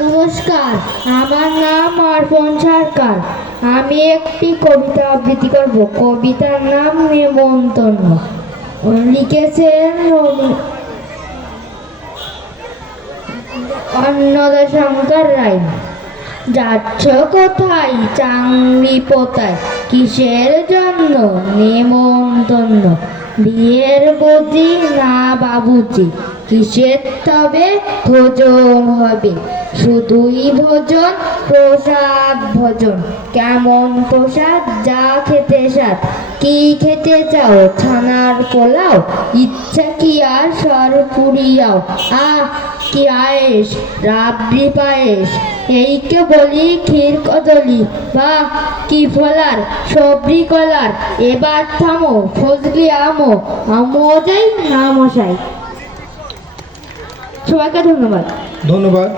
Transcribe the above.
নমস্কার, আমার নাম অর্পণ সরকার। আমি একটি কবিতা আবৃত্তি করব। কবিতার নাম নেমন্তন্ন। লিখেছেন অন্নদাশঙ্কর রায়। যাচ্ছ কোথায় চাংড়ি পোতায়, কিসের জন্য নেমন্তন্ন? বিয়ের বুঝি না বাবুজি, কিসের তবে ভোজন হবে? শুধুই ভোজন, প্রসাদ ভোজন। কেমন প্রসাদ? যা খেতে সাথ। কি খেতে চাও? ছানার পোলাও, ইচ্ছা কি আর সরপুরিয়াও? আহ কি আয়েস, রাবড়ি পায়েস, এইকে বলি ক্ষীর কদলি। বাহ কি ফলার, সবরি কলার। এবার থামো, ফজলি আমো, আমো যাই না মশাই। সবাইকে ধন্যবাদ। ধন্যবাদ।